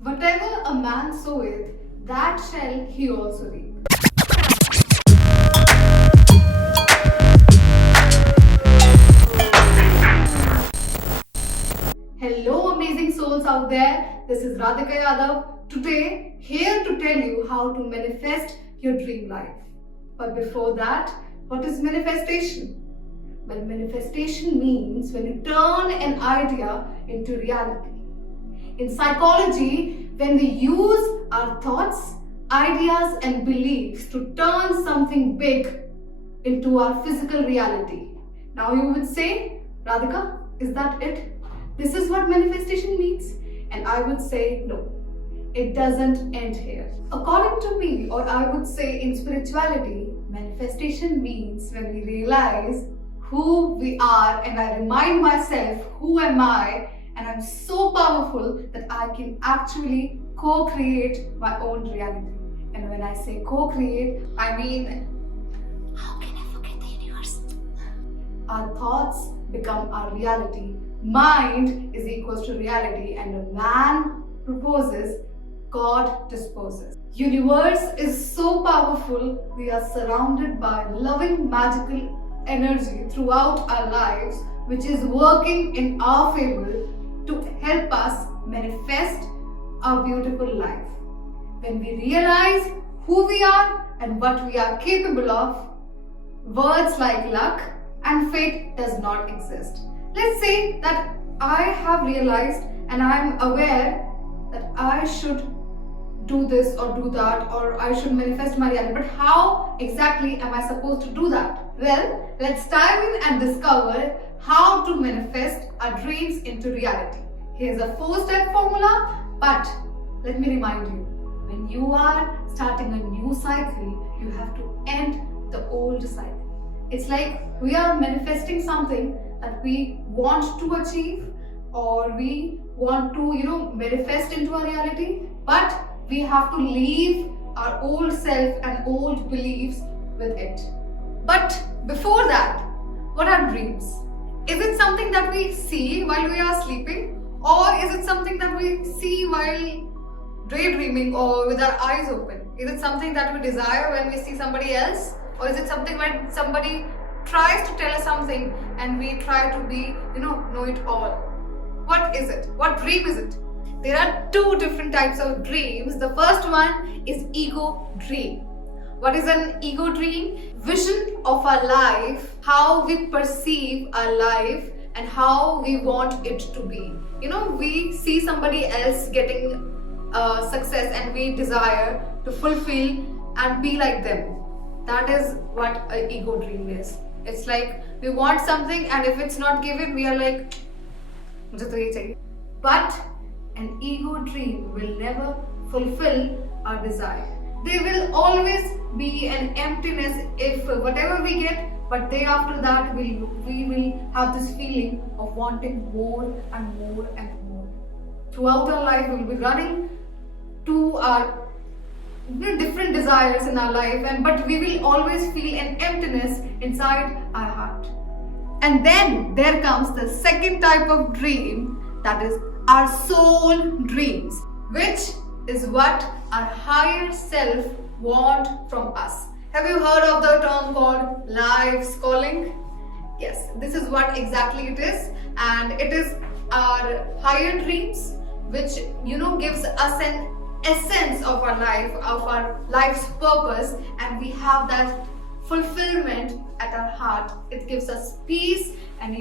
Whatever a man soweth, that shall he also reap. Hello amazing souls out there, this is Radhika Yadav. Today, here to tell you how to manifest your dream life. But before that, what is manifestation? Well, manifestation means when you turn an idea into reality. In psychology, when we use our thoughts, ideas and beliefs to turn something big into our physical reality. Now you would say, Radhika, is that it? This is what manifestation means? And I would say no, it doesn't end here. According to me, or I would say in spirituality, manifestation means when we realize who we are and I remind myself who am I, and I'm so powerful that I can actually co-create my own reality. And when I say co-create, I mean, how can I forget the universe? Our thoughts become our reality. Mind is equals to reality, and when man proposes, God disposes. Universe is so powerful. We are surrounded by loving magical energy throughout our lives, which is working in our favor to help us manifest our beautiful life. When we realize who we are and what we are capable of, words like luck and fate does not exist. Let's say that I have realized and I am aware that I should do this or do that, or I should manifest my reality. But how exactly am I supposed to do that? Well, let's dive in and discover how to manifest our dreams into reality. Here's a 4-step formula, but let me remind you, when you are starting a new cycle, you have to end the old cycle. It's like we are manifesting something that we want to achieve, or we want to, manifest into a reality, but we have to leave our old self and old beliefs with it. But before that, what are dreams? Is it something that we see while we are sleeping, or is it something that we see while daydreaming or with our eyes open? Is it something that we desire when we see somebody else, or is it something when somebody tries to tell us something and we try to be, know it all? What is it? What dream is it? There are 2 different types of dreams. The first one is ego dream. What is an ego dream? Vision of our life, how we perceive our life and how we want it to be. We see somebody else getting success and we desire to fulfill and be like them. That is what an ego dream is. It's like we want something and if it's not given, we are like, mujhe to ye chahiye. But an ego dream will never fulfill our desire. There will always be an emptiness if whatever we get, but day after that we will have this feeling of wanting more and more and more. Throughout our life, we will be running to our different desires in our life, but we will always feel an emptiness inside our heart. And then there comes the second type of dream, that is our soul dreams, which is what our higher self wants from us. Have you heard of the term called life's calling? Yes, this is what exactly it is, and it is our higher dreams which gives us an essence of our life, of our life's purpose, and we have that fulfillment at our heart. It gives us peace, and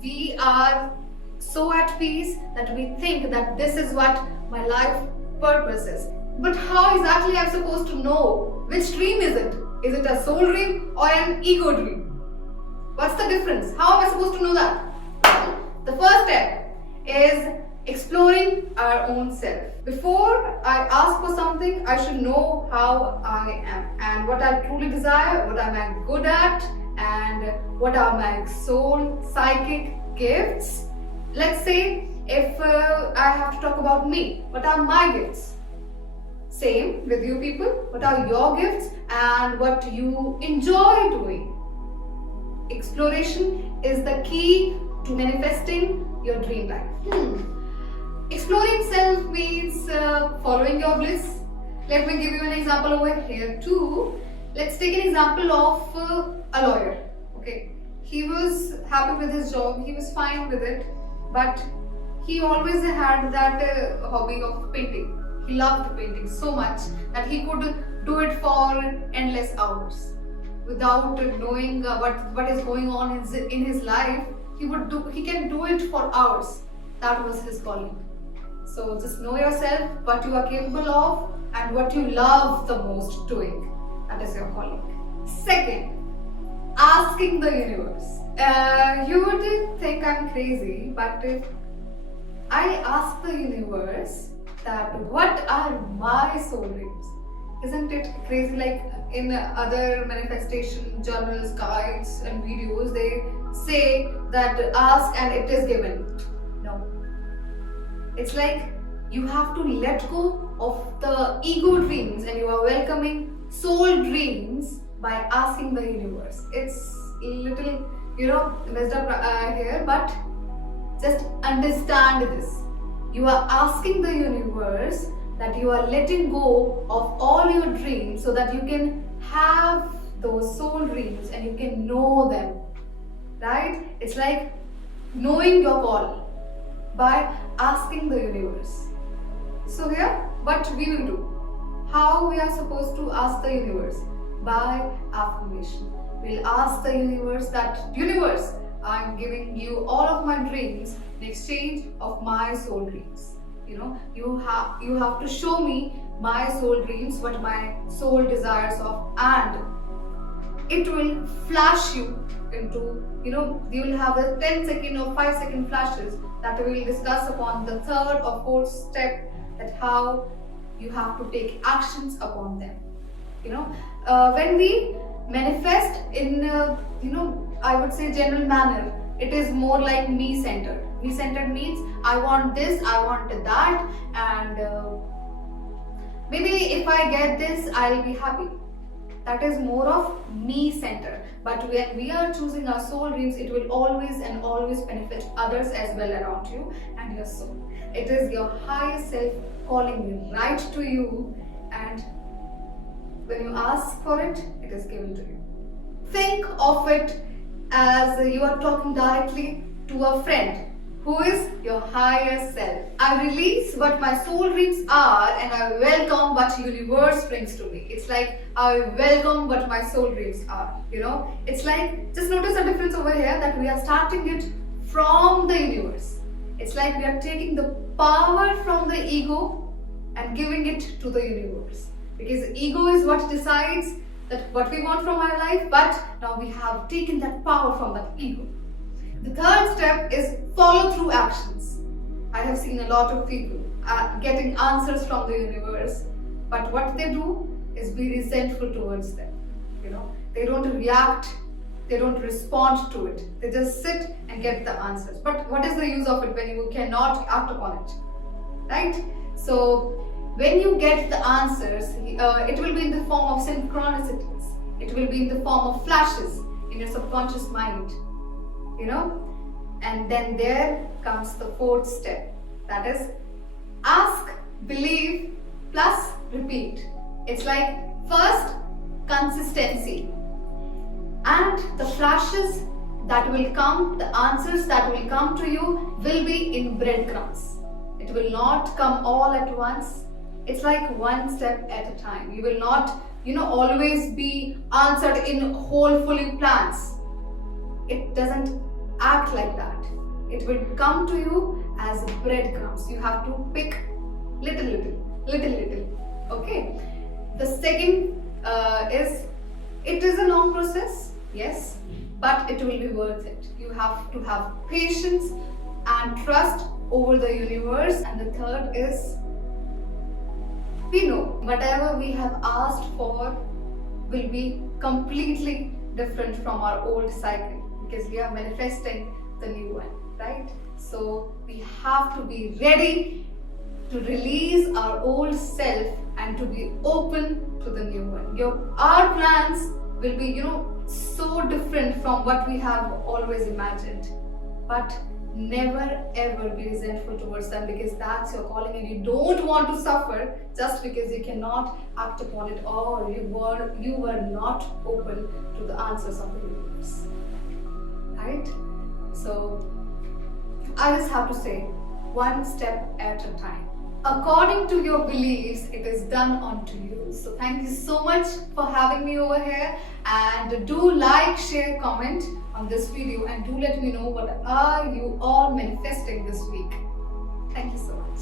we are so at peace that we think that this is what my life purpose is. But how exactly I'm supposed to know which dream is it? Is it a soul dream or an ego dream? What's the difference? How am I supposed to know that? The first step is exploring our own self. Before I ask for something, I should know how I am and what I truly desire, what am I good at, and what are my soul psychic gifts. Let's say if I have to talk about me, what are my gifts? Same with you people, what are your gifts and what you enjoy doing? Exploration is the key to manifesting your dream life. Exploring self means following your bliss? Let me give you an example over here too. Let's take an example of a lawyer. Okay, he was happy with his job, he was fine with it, but he always had that hobby of painting. He loved painting so much that he could do it for endless hours without knowing what is going on in his life. He can do it for hours. That was his calling. So just know yourself, what you are capable of and what you love the most doing. That is your calling. Second, asking the universe. You would think I'm crazy, but if I ask the universe that what are my soul dreams? Isn't it crazy? Like in other manifestation journals, guides and videos, they say that ask and it is given. No. It's like you have to let go of the ego dreams and you are welcoming soul dreams by asking the universe. It's little, messed up here, but just understand this. You are asking the universe that you are letting go of all your dreams so that you can have those soul dreams and you can know them. Right? It's like knowing your call by asking the universe. So here, what we will do? How we are supposed to ask the universe? By affirmation. We'll ask the universe that, universe, I'm giving you all of my dreams in exchange of my soul dreams. You have to show me my soul dreams, what my soul desires of, and it will flash you into, you will have a 10-second or 5-second flashes that we will discuss upon the third or fourth step, that how you have to take actions upon them. When we manifest in, I would say general manner, it is more like me-centered. Me-centered means I want this, I want that, and maybe if I get this, I'll be happy. That is more of me-centered. But when we are choosing our soul dreams, it will always and always benefit others as well around you and your soul. It is your higher self calling you right to you, and when you ask for it, it is given to you. Think of it as you are talking directly to a friend who is your higher self. I release what my soul dreams are and I welcome what universe brings to me. It's like I welcome what my soul dreams are. It's like, just notice the difference over here, that we are starting it from the universe. It's like we are taking the power from the ego and giving it to the universe. Because ego is what decides that what we want from our life, but now we have taken that power from that ego. The third step is follow through actions. I have seen a lot of people getting answers from the universe, but what they do is be resentful towards them. They don't react, they don't respond to it. They just sit and get the answers. But what is the use of it when you cannot act upon it? Right? So when you get the answers, it will be in the form of synchronicities. It will be in the form of flashes in your subconscious mind. And then there comes the fourth step. That is ask, believe, plus repeat. It's like first consistency. And the flashes that will come, the answers that will come to you will be in breadcrumbs. It will not come all at once. It's like one step at a time. You will not, always be answered in whole fully plans. It doesn't act like that. It will come to you as breadcrumbs. You have to pick little. Okay. The second is, it is a long process, yes, but it will be worth it. You have to have patience and trust over the universe. And the third is, we know whatever we have asked for will be completely different from our old cycle, because we are manifesting the new one, right? So we have to be ready to release our old self and to be open to the new one. Our plans will be, so different from what we have always imagined. But never ever be resentful towards them, because that's your calling and you don't want to suffer just because you cannot act upon it, or you were not open to the answers of the universe. Right? So I just have to say, one step at a time. According to your beliefs, it is done unto you. So thank you so much for having me over here, and do like, share, comment on this video, and do let me know what are you all manifesting this week. Thank you so much.